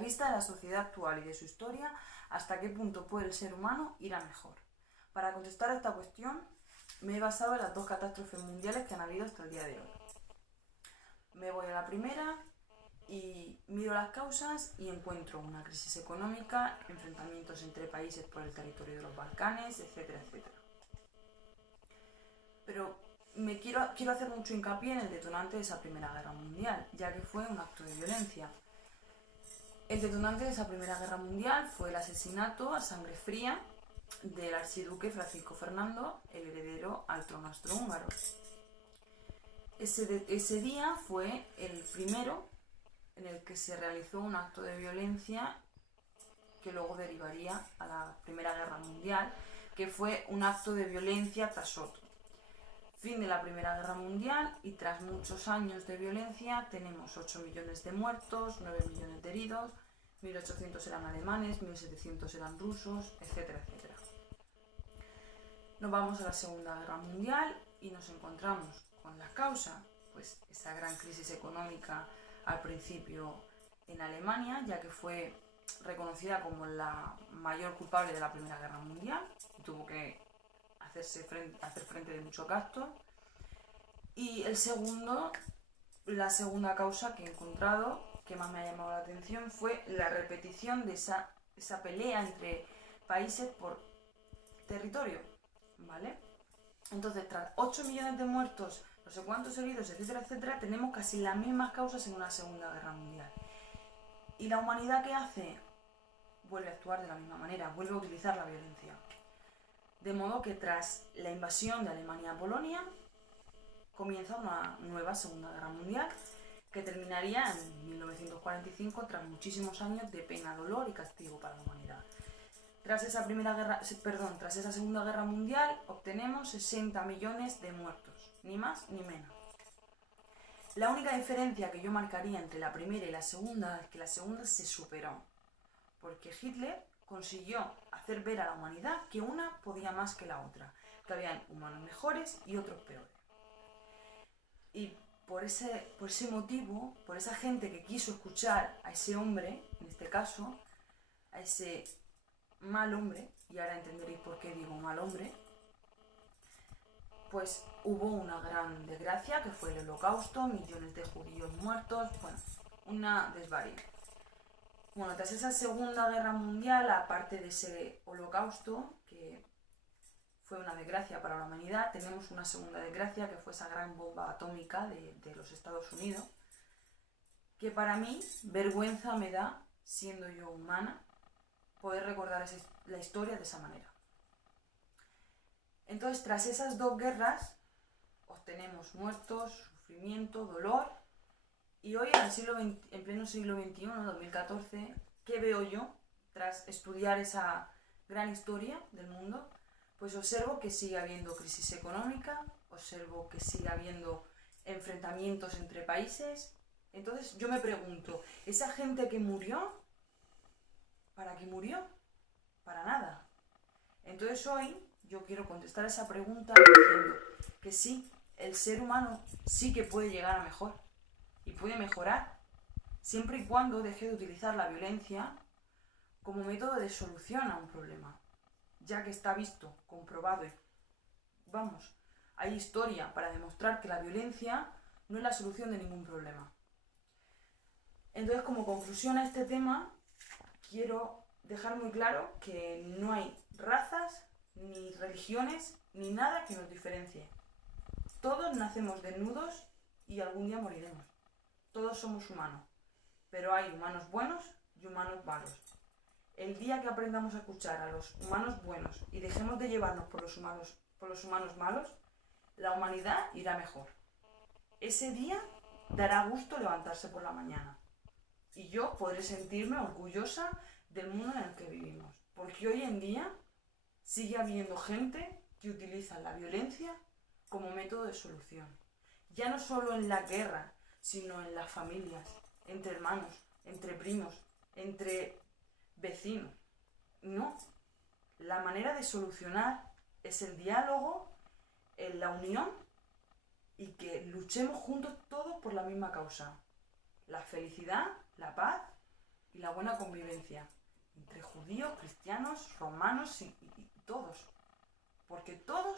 vista de la sociedad actual y de su historia, ¿hasta qué punto puede el ser humano ir a mejor? Para contestar a esta cuestión, me he basado en las dos catástrofes mundiales que han habido hasta el día de hoy. Me voy a la primera y miro las causas y encuentro una crisis económica, enfrentamientos entre países por el territorio de los Balcanes, etcétera, etcétera. Pero quiero hacer mucho hincapié en el detonante de esa Primera Guerra Mundial, ya que fue un acto de violencia. El detonante de esa Primera Guerra Mundial fue el asesinato a sangre fría del archiduque Francisco Fernando, el heredero al trono austrohúngaro. Ese día fue el primero en el que se realizó un acto de violencia que luego derivaría a la Primera Guerra Mundial, que fue un acto de violencia tras otro. Fin de la Primera Guerra Mundial y tras muchos años de violencia tenemos 8 millones de muertos, 9 millones de heridos, 1.800 eran alemanes, 1.700 eran rusos, etcétera, etcétera. Nos vamos a la Segunda Guerra Mundial y nos encontramos con la causa, pues esa gran crisis económica al principio en Alemania, ya que fue reconocida como la mayor culpable de la Primera Guerra Mundial y tuvo que hacer frente de muchos gastos. Y la segunda causa que he encontrado, que más me ha llamado la atención, fue la repetición de esa pelea entre países por territorio, ¿vale? Entonces, tras 8 millones de muertos, no sé cuántos heridos, etcétera, etcétera, tenemos casi las mismas causas en una Segunda Guerra Mundial. ¿Y la humanidad qué hace? Vuelve a actuar de la misma manera, vuelve a utilizar la violencia. De modo que tras la invasión de Alemania a Polonia, comienza una nueva Segunda Guerra Mundial que terminaría en 1945 tras muchísimos años de pena, dolor y castigo para la humanidad. Tras esa Segunda Guerra Mundial obtenemos 60 millones de muertos, ni más ni menos. La única diferencia que yo marcaría entre la primera y la segunda es que la segunda se superó, porque Hitler consiguió hacer ver a la humanidad que una podía más que la otra, que habían humanos mejores y otros peores. Y por ese motivo, por esa gente que quiso escuchar a ese hombre, en este caso, a ese mal hombre, y ahora entenderéis por qué digo mal hombre, pues hubo una gran desgracia que fue el Holocausto, millones de judíos muertos, bueno, una desvaría. Bueno, tras esa Segunda Guerra Mundial, aparte de ese Holocausto, que fue una desgracia para la humanidad, tenemos una segunda desgracia que fue esa gran bomba atómica de los Estados Unidos, que para mí vergüenza me da, siendo yo humana, poder recordar la historia de esa manera. Entonces, tras esas dos guerras, obtenemos muertos, sufrimiento, dolor, y hoy, en pleno siglo XXI, 2014, ¿qué veo yo tras estudiar esa gran historia del mundo? Pues observo que sigue habiendo crisis económica, observo que sigue habiendo enfrentamientos entre países. Entonces yo me pregunto, ¿esa gente que murió, para qué murió? Para nada. Entonces hoy yo quiero contestar a esa pregunta diciendo que sí, el ser humano sí que puede llegar a mejor y puede mejorar siempre y cuando deje de utilizar la violencia como método de solución a un problema, ya que está visto, comprobado y hay historia para demostrar que la violencia no es la solución de ningún problema. Entonces, como conclusión a este tema, quiero dejar muy claro que no hay razas, ni religiones, ni nada que nos diferencie. Todos nacemos desnudos y algún día moriremos. Todos somos humanos, pero hay humanos buenos y humanos malos. El día que aprendamos a escuchar a los humanos buenos y dejemos de llevarnos por los humanos malos, la humanidad irá mejor. Ese día dará gusto levantarse por la mañana. Y yo podré sentirme orgullosa del mundo en el que vivimos. Porque hoy en día sigue habiendo gente que utiliza la violencia como método de solución. Ya no solo en la guerra, sino en las familias, entre hermanos, entre primos, entre vecinos. No. La manera de solucionar es el diálogo, la unión y que luchemos juntos todos por la misma causa. La felicidad, la paz y la buena convivencia entre judíos, cristianos, romanos y todos. Porque todos